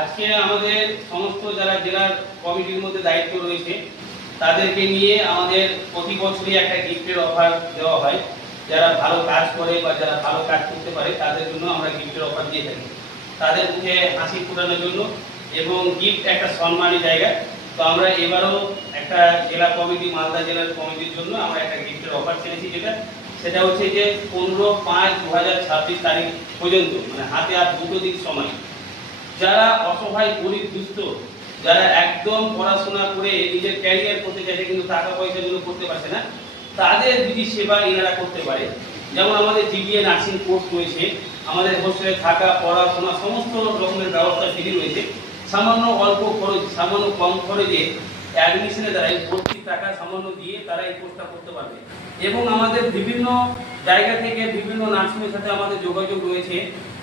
আজকে আমাদের সমস্ত যারা জেলার কমিটির মধ্যে দায়িত্ব রয়েছে তাদেরকে নিয়ে আমাদের প্রতি বছরই একটা গিফটের অফার দেওয়া হয়। যারা ভালো কাজ করে বা যারা ভালো কাজ করতে পারে তাদের জন্য আমরা গিফটের অফার দিয়ে থাকি, তাদের মুখে হাসি ফোটানোর জন্য, এবং গিফট একটা সম্মানী জায়গা। তো আমরা এবারও একটা জেলা কমিটি, মালদা জেলার কমিটির জন্য আমরা একটা গিফটের অফার ছেড়েছি, সেটা হচ্ছে যে 15/5/2026 তারিখ পর্যন্ত, মানে হাতে আর 2 দিন সময়, যারা অসহায় গরিব দুস্থ, যারা একদম পড়াশোনা করে নিজের ক্যারিয়ার করতে চাইছে কিন্তু টাকা পয়সা গুলো করতে পারছে না, তাদের যদি সেবা এনারা করতে পারে। যেমন আমাদের জিবিএ নার্সিং কোর্স রয়েছে, আমাদের হোস্টেলে থাকা পড়াশোনা সমস্ত রকমের ব্যবস্থা ফ্রি রয়েছে। সামান্য অল্প খরচ, সামান্য কম খরচে অ্যাডমিশনের দ্বারাই ভর্তির টাকা সামান্য দিয়ে তারা এই কোর্সটা করতে পারবে। এবং আমাদের বিভিন্ন জায়গা থেকে বিভিন্ন নার্সিংয়ের সাথে আমাদের যোগাযোগ রয়েছে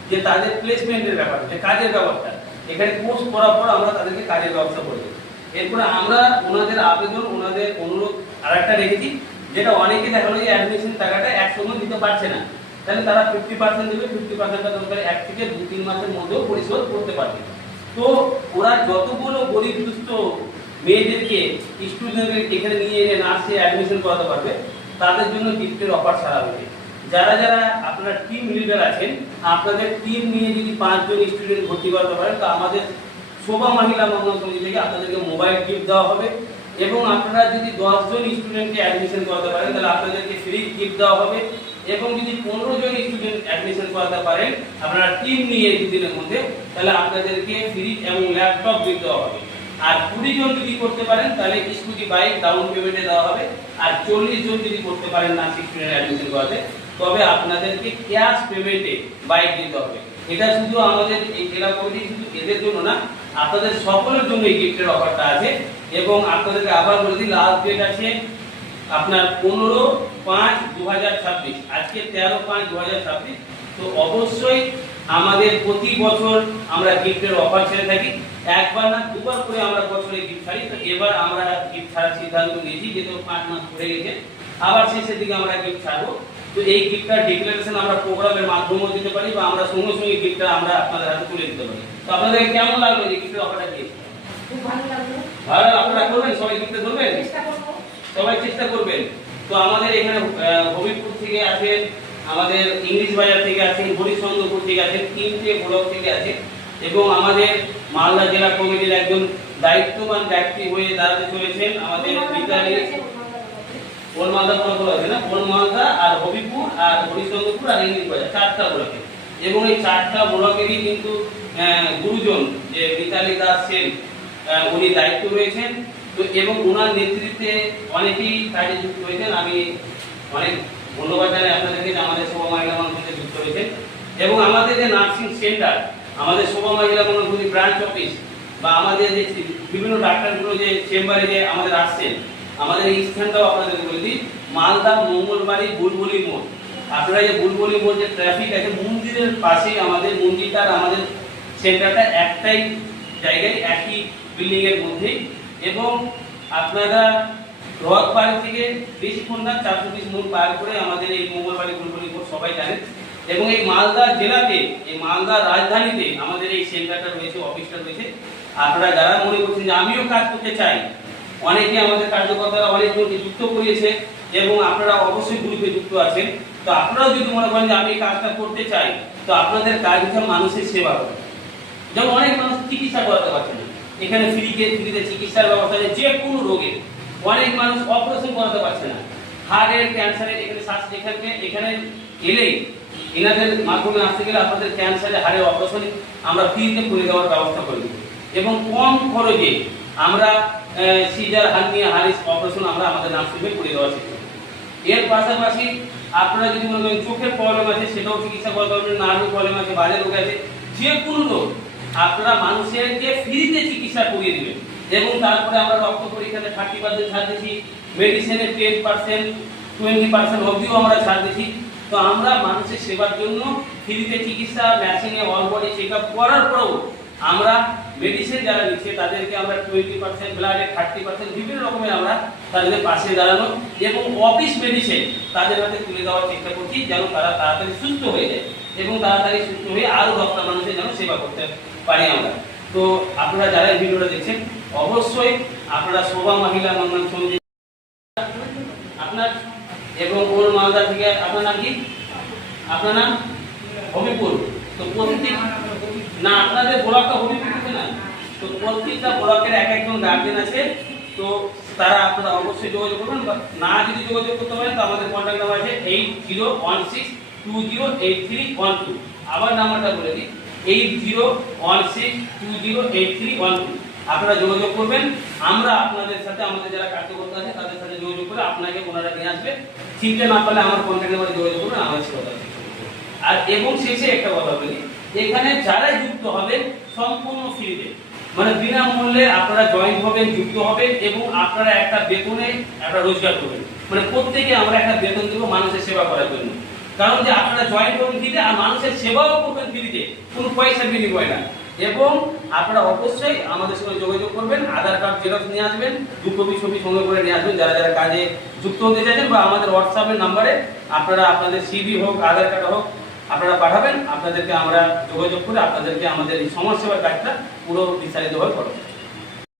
যে তাদের প্লেসমেন্টের ব্যাপার, যে কাজের ব্যাপারটা, এখানে কোর্স করার পর আমরা তাদেরকে কাজের ব্যবস্থা করে দেবো। এরপরে আমরা ওনাদের আবেদন, ওনাদের অনুরোধ আরেকটা রেখেছি, যেটা অনেকে দেখালো যে অ্যাডমিশন টাকাটা একসঙ্গে দিতে পারছে না, তাহলে তারা 50% দেবে, 50%টা দরকার 1 থেকে 2-3 মাসের মধ্যেও পরিশোধ করতে পারবে। তো ওরা যতগুলো গরিব দুস্থ মেয়েদেরকে, স্টুডেন্টদেরকে এখানে নিয়ে এনে নার্সে অ্যাডমিশন করাতে পারবে, তাদের জন্য গিফটের অফার ছাড়া হবে। যারা যারা আপনার টিম লিডার আছেন, আপনাদের টিম নিয়ে যদি 5 জন স্টুডেন্ট ভর্তি করাতে পারেন, তো আমাদের শোভা মহিলা মঙ্গল সমিতি থেকে আপনাদেরকে মোবাইল গিফট দেওয়া হবে। এবং আপনারা যদি 10 জন স্টুডেন্টকে অ্যাডমিশন করাতে পারেন, তাহলে আপনাদেরকে ফ্রি গিফট দেওয়া হবে। এবং যদি 15 জন স্টুডেন্ট অ্যাডমিশন করাতে পারেন আপনারা টিম নিয়ে 2 দিনের মধ্যে, তাহলে আপনাদেরকে ফ্রি এবং ল্যাপটপ গিফট দেওয়া হবে। আর 20 জন যদি করতে পারেন তাহলে স্কুটি বাইক ডাউন পেমেন্টে দেওয়া হবে। আর 40 জন যদি করতে পারেন নার্সিং স্টুডেন্ট অ্যাডমিশন করাতে, তবে আপনাদেরকে ক্যাশ পেমেন্টে বাইক দিতে হবে। এটা শুধু আমাদের এই জেলা কমিটি, শুধু এদের জন্য না, আপনাদের সকলের জন্য এই গিফটের অফারটা আছে। এবং আপনাদেরকে আবার বলে দিই, লাস্ট ডেট আছে আপনার 15/5/2026, আজকে 13/5/2026। তো অবশ্যই আমাদের প্রতি বছর আমরা গিফটের অফার ছেড়ে থাকি, একবার না 2বার করে আমরা বছরে গিফট ছাড়ি। তো এবার আমরা গিফট ছাড়ার সিদ্ধান্ত নিয়েছি, যেহেতু 5 মাস হয়ে গেছে, আবার শেষের দিকে আমরা গিফট ছাড়বো। তো এই গিফটটার ডিক্লারেশন আমরা প্রোগ্রামের মাধ্যমেও দিতে পারি, বা আমরা সঙ্গে সঙ্গে গিফটটা আমরা আপনাদের হাতে তুলে দিতে পারি। তো আপনাদের কেমন লাগলো এই গিফটের অফারটা দিয়েছি? খুব ভালো লাগলো। ভালো, আপনারা করবেন, সবাই গিফটে ধরবেন, চেষ্টা করব, সবাই চেষ্টা করবেন। তো আমাদের এখানে হবিপুর থেকে আছেন, আমাদের ইংলিশ বাজার থেকে আছেন, হরিচন্দ্রপুর থেকে আছেন, 3টে ব্লক থেকে আছে। এবং আমাদের মালদা জেলা কমিটির একজন দায়িত্ববান ব্যক্তি হয়ে দাঁড়াতে চলেছেন আমাদের বিদ্যালয়ে ওলমালদা ব্লক আছে না, ওলমালদা আর হবিপুর আর হরিচন্দ্রপুর আর ইংলিশ বাজার, 4টা ব্লকে। এবং এই 4টা ব্লকেরই কিন্তু গুরুজন যে মিতালি দাস সেন, উনি দায়িত্ব রয়েছেন। তো এবং ওনার নেতৃত্বে অনেকেই কাজে যুক্ত হয়েছেন। আমি অনেক ধন্যবাদ জানাই আপনাদেরকে যে আমাদের শোভা মহিলা মন্ডলীতে যুক্ত হয়েছেন। এবং আমাদের যে নার্সিং সেন্টার, আমাদের শোভা মহিলা মন্ডলী ব্রাঞ্চ অফিস, বা আমাদের যে বিভিন্ন ডাক্তারগুলো যে চেম্বারে যে আমাদের আসছেন, আমাদের এই স্থানটাও আপনাদেরকে বলে দিই, মালদা মঙ্গলবাড়ি বুলবুলি মোড়। আপনারা যে বুলবুলি মোড় যে ট্রাফিক আছে, মন্দিরের পাশেই আমাদের মন্দিরটা, আমাদের সেন্টারটা একটাই জায়গায়, একই বিল্ডিং এর মধ্যেই। এবং আপনারা রথবাড়ি থেকে বেশিক্ষণ না, 420 মোড় পার করে আমাদের এই মঙ্গলবাড়ি বুলবুলি মোড় সবাই জানেন। এবং এই মালদা জেলাতে, এই মালদা রাজধানীতে আমাদের এই সেন্টারটা রয়েছে, অফিসটা রয়েছে। আপনারা যারা মনে করছেন যে আমিও কাজ করতে চাই, অনেকে আমাদের কার্যকর্তারা অনেকজনকে যুক্ত করিয়েছে, এবং আপনারা অবশ্যই গ্রুপে যুক্ত আছেন। তো আপনারাও যদি মনে করেন যে আমি এই কাজটা করতে চাই, তো আপনাদের কাজ হচ্ছে মানুষের সেবা করা। যেমন অনেক মানুষ চিকিৎসা করাতে পারছে না, এখানে ফ্রিতে চিকিৎসার ব্যবস্থা আছে যে কোনো রোগের। অনেক মানুষ অপারেশন করাতে পারছে না, হার্টের, ক্যান্সারের, এখানে এলেই এনাদের মাধ্যমে আসতে গেলে আপনাদের ক্যান্সারের, হাড়ের অপারেশন আমরা ফ্রিতে করে দেওয়ার ব্যবস্থা করে দেব। এবং কম খরচে আমরা সিজার, হার্নিয়া, হাড়ের অপারেশন আমরা আমাদের নার্সিংহোমে করে দেওয়ার চেষ্টা করি। এর পাশাপাশি আপনারা যদি মনে করেন চোখের প্রবলেম আছে, সেটাও চিকিৎসা করাতে পারবেন, নার্ভের প্রবলেম আছে, বাজে রোগ আছে, যে কোনো রোগ আপনারা মানুষেরকে ফ্রিতে চিকিৎসা করিয়ে দেবেন। এবং তারপরে আমরা রক্ত পরীক্ষাতে 30% ছাড় দিচ্ছি, মেডিসিনে 10%, 20% অবধিও আমরা ছাড় দিচ্ছি। তো আমরা মানুষের সেবার জন্য ফ্রিতে চিকিৎসা, মেশিনে অল বডি চেকআপ করার পরেও আমরা মেডিসিন যারা নিচ্ছে তাদেরকে আমরা 20%, ব্লাডে 30%, বিভিন্ন রকমের আমরা তাদের পাশে দাঁড়ানো এবং অফিস মেডিসিন তাদের হাতে তুলে দেওয়ার চেষ্টা করছি, যেন তারা তাড়াতাড়ি সুস্থ হয়ে যায়। এবং তাড়াতাড়ি সুস্থ হয়ে আরো 10টা মানুষের যেন সেবা করতে পারি আমরা। তো আপনারা যারা এই ভিডিওটা দেখছেন অবশ্যই আপনারা শোভা মহিলা মন্দির সমিতি আপনার এবং ওর মালদা থেকে আপনার নাম কি? আপনার নাম হবিপুর। তো প্রত্যেক না আপনাদের ব্লকটা হবিপুর থেকে না, তো প্রত্যেকটা ব্লকের এক একজন গার্জেন আছে, তো তারা আপনারা অবশ্যই যোগাযোগ করবেন। না যদি যোগাযোগ করতে পারেন তো আমাদের কন্ট্যাক্ট নাম্বার আছে 8016208312। আবার নাম্বারটা বলে দিই 8016208312। আপনারা যোগাযোগ করবেন, আমরা আপনাদের সাথে আমাদের যারা কার্যকর্তা আছে তাদের সাথে যোগাযোগ করে আপনাকে ওনারা নিয়ে আসবে। চিনতে না পারলে আমার কন্ট্যাক্ট নাম্বারে যোগাযোগ করবেন, আমাদের সেবা দেওয়া। আর এবং শেষে একটা কথা বলি, এখানে যারাই যুক্ত হবেন সম্পূর্ণ ফ্রিতে, মানে বিনামূল্যে আপনারা জয়েন হবেন, যুক্ত হবেন এবং আপনারা একটা বেতনে একটা রোজগার করবেন। মানে প্রত্যেকে আমরা একটা বেতন দেবো মানুষের সেবা করার জন্য, কারণ যে আপনারা জয়েন করবেন ফ্রিতে আর মানুষের সেবাও করবেন ফ্রিতে, কোনো পয়সা বিনিময় না। এবং আপনারা অবশ্যই আমাদের সঙ্গে যোগাযোগ করবেন, আধার কার্ড জেরক্স নিয়ে আসবেন, 2 কপি ছবি সঙ্গে করে নিয়ে আসবেন যারা যারা কাজে যুক্ত হতে চাইছেন, বা আমাদের হোয়াটসঅ্যাপের নাম্বারে আপনারা আপনাদের সিভি হোক আধার কার্ড হোক আপনারা পাঠাবেন, আপনাদেরকে আমরা যোগাযোগ করে আপনাদেরকে আমাদের এই সমাজসেবার কাজটা পুরো বিস্তারিতভাবে করব।